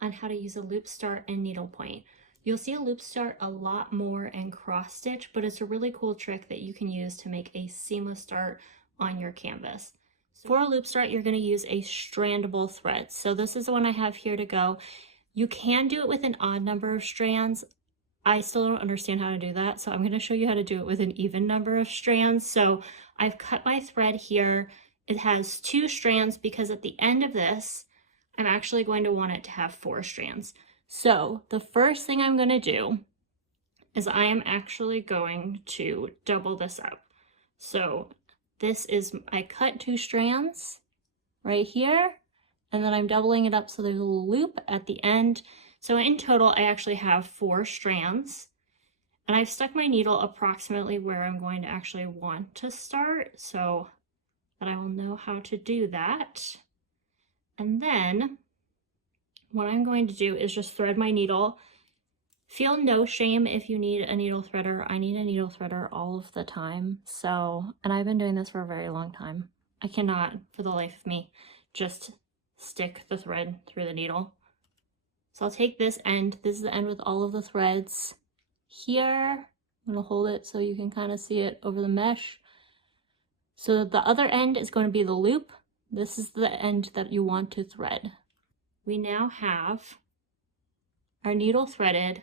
on how to use a loop start and needlepoint. You'll see a loop start a lot more in cross stitch, but it's a really cool trick that you can use to make a seamless start on your canvas. For a loop start, you're going to use a strandable thread. So this is the one I have here to go. You can do it with an odd number of strands. I still don't understand how to do that, so I'm going to show you how to do it with an even number of strands. So I've cut my thread here. It has 2 strands because at the end of this, I'm actually going to want it to have 4 strands. So the first thing I'm going to do is I am actually going to double this up. So this is, I cut 2 strands right here, and then I'm doubling it up so there's a little loop at the end. So in total, I actually have 4 strands, and I've stuck my needle approximately where I'm going to actually want to start so that I will know how to do that. And then what I'm going to do is just thread my needle. Feel no shame if you need a needle threader. I need a needle threader all of the time. So, and I've been doing this for a very long time. I cannot, for the life of me, just stick the thread through the needle. So I'll take this end. This is the end with all of the threads here. I'm gonna hold it so you can kind of see it over the mesh. So the other end is going to be the loop. This is the end that you want to thread. We now have our needle threaded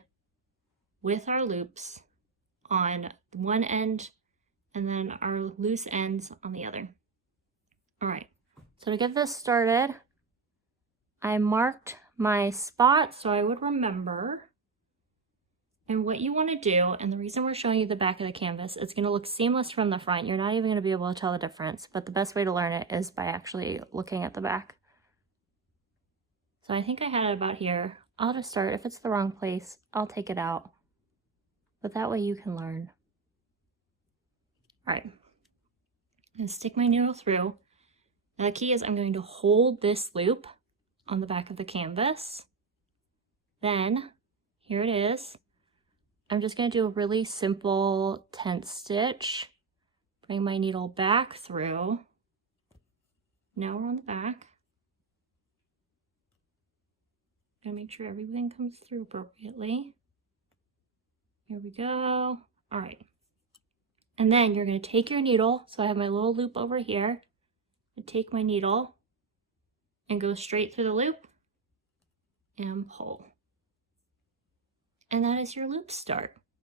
with our loops on one end and then our loose ends on the other. All right, so to get this started, I marked my spot so I would remember. And what you want to do, and the reason we're showing you the back of the canvas, it's going to look seamless from the front. You're not even going to be able to tell the difference, but the best way to learn it is by actually looking at the back. So I think I had it about here. I'll just start. If it's the wrong place, I'll take it out. But that way you can learn. All right, I'm going to stick my needle through. Now the key is I'm going to hold this loop on the back of the canvas. Then, here it is. I'm just going to do a really simple tent stitch. Bring my needle back through. Now we're on the back. Gotta make sure everything comes through appropriately. Here we go. All right. And then you're going to take your needle. So I have my little loop over here. I take my needle and go straight through the loop and pull. And that is your loop start.